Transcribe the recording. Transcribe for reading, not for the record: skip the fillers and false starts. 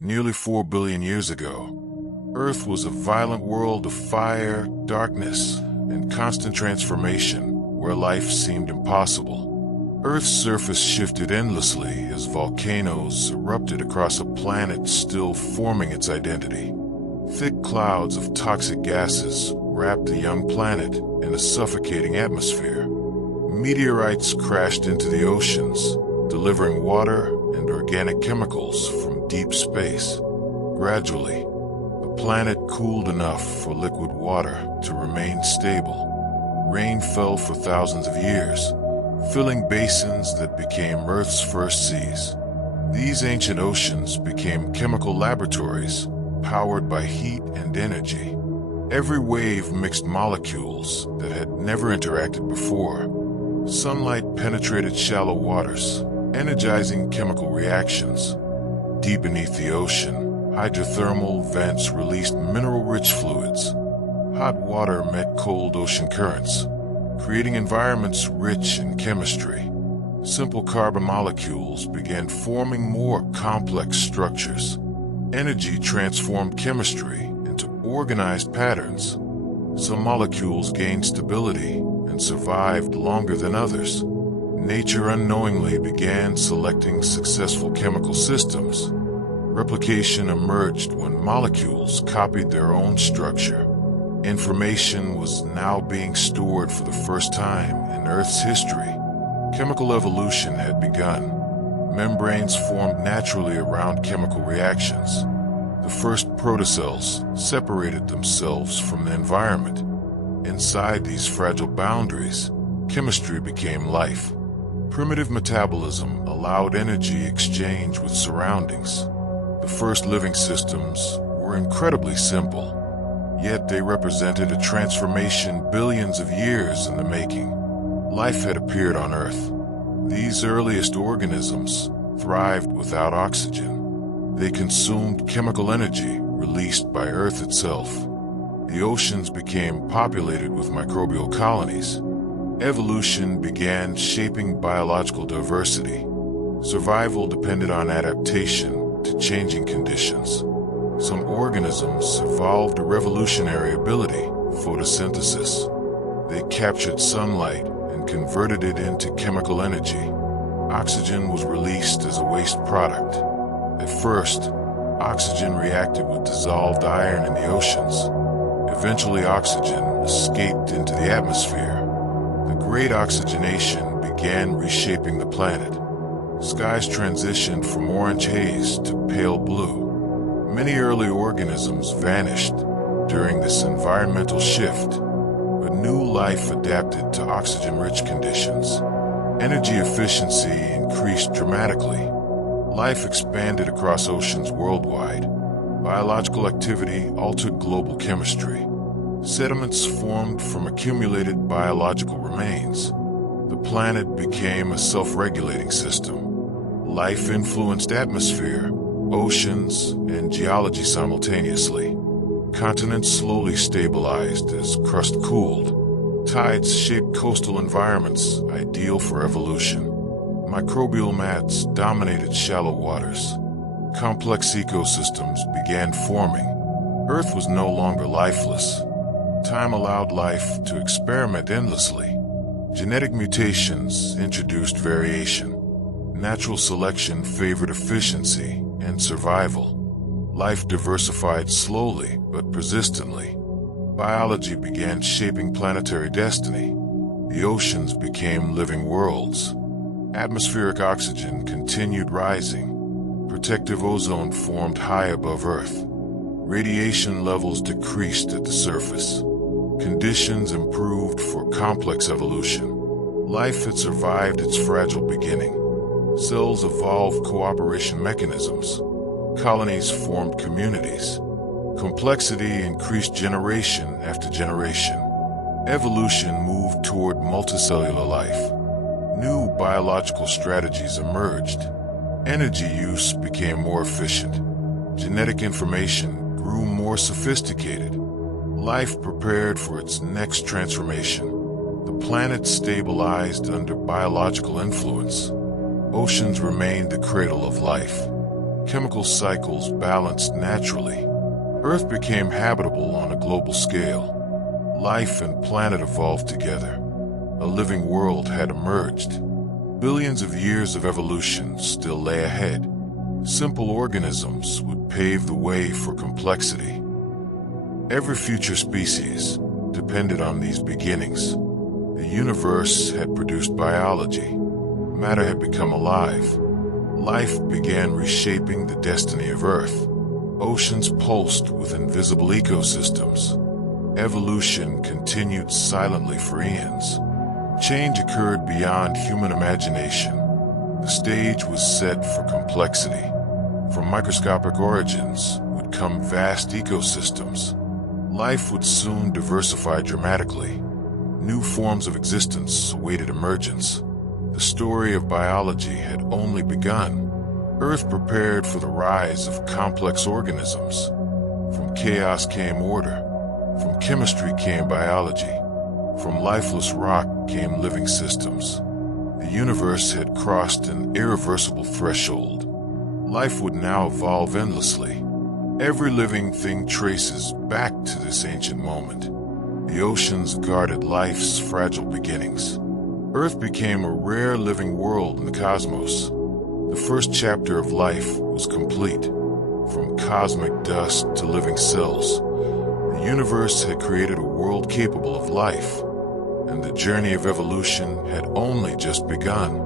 Nearly 4 billion years ago, Earth was a violent world of fire, darkness, and constant transformation where life seemed impossible. Earth's surface shifted endlessly as volcanoes erupted across a planet still forming its identity. Thick clouds of toxic gases wrapped the young planet in a suffocating atmosphere. Meteorites crashed into the oceans, delivering water and organic chemicals from deep space. Gradually, the planet cooled enough for liquid water to remain stable. Rain fell for thousands of years, filling basins that became Earth's first seas. These ancient oceans became chemical laboratories, powered by heat and energy. Every wave mixed molecules that had never interacted before. Sunlight penetrated shallow waters, energizing chemical reactions. Deep beneath the ocean, hydrothermal vents released mineral-rich fluids. Hot water met cold ocean currents, creating environments rich in chemistry. Simple carbon molecules began forming more complex structures. Energy transformed chemistry into organized patterns. Some molecules gained stability and survived longer than others. Nature unknowingly began selecting successful chemical systems. Replication emerged when molecules copied their own structure. Information was now being stored for the first time in Earth's history. Chemical evolution had begun. Membranes formed naturally around chemical reactions. The first protocells separated themselves from the environment. Inside these fragile boundaries, chemistry became life. Primitive metabolism allowed energy exchange with surroundings. The first living systems were incredibly simple, yet they represented a transformation billions of years in the making. Life had appeared on Earth. These earliest organisms thrived without oxygen. They consumed chemical energy released by Earth itself. The oceans became populated with microbial colonies. Evolution began shaping biological diversity. Survival depended on adaptation to changing conditions. Some organisms evolved a revolutionary ability, photosynthesis. They captured sunlight and converted it into chemical energy. Oxygen was released as a waste product. At first, oxygen reacted with dissolved iron in the oceans. Eventually, oxygen escaped into the atmosphere. The Great Oxygenation began reshaping the planet. Skies transitioned from orange haze to pale blue. Many early organisms vanished during this environmental shift, but new life adapted to oxygen-rich conditions. Energy efficiency increased dramatically. Life expanded across oceans worldwide. Biological activity altered global chemistry. Sediments formed from accumulated biological remains. The planet became a self-regulating system. Life influenced atmosphere, oceans, and geology simultaneously. Continents slowly stabilized as crust cooled. Tides shaped coastal environments ideal for evolution. Microbial mats dominated shallow waters. Complex ecosystems began forming. Earth was no longer lifeless. Time allowed life to experiment endlessly. Genetic mutations introduced variation. Natural selection favored efficiency and survival. Life diversified slowly but persistently. Biology began shaping planetary destiny. The oceans became living worlds. Atmospheric oxygen continued rising. Protective ozone formed high above Earth. Radiation levels decreased at the surface. Conditions improved for complex evolution. Life had survived its fragile beginning. Cells evolved cooperation mechanisms. Colonies formed communities. Complexity increased generation after generation. Evolution moved toward multicellular life. New biological strategies emerged. Energy use became more efficient. Genetic information grew more sophisticated. Life prepared for its next transformation. The planet stabilized under biological influence. Oceans remained the cradle of life. Chemical cycles balanced naturally. Earth became habitable on a global scale. Life and planet evolved together. A living world had emerged. Billions of years of evolution still lay ahead. Simple organisms would pave the way for complexity. Every future species depended on these beginnings. The universe had produced biology. Matter had become alive. Life began reshaping the destiny of Earth. Oceans pulsed with invisible ecosystems. Evolution continued silently for eons. Change occurred beyond human imagination. The stage was set for complexity. From microscopic origins would come vast ecosystems. Life would soon diversify dramatically. New forms of existence awaited emergence. The story of biology had only begun. Earth prepared for the rise of complex organisms. From chaos came order. From chemistry came biology. From lifeless rock came living systems. The universe had crossed an irreversible threshold. Life would now evolve endlessly. Every living thing traces back to this ancient moment. The oceans guarded life's fragile beginnings. Earth became a rare living world in the cosmos. The first chapter of life was complete. From cosmic dust to living cells, the universe had created a world capable of life, and the journey of evolution had only just begun.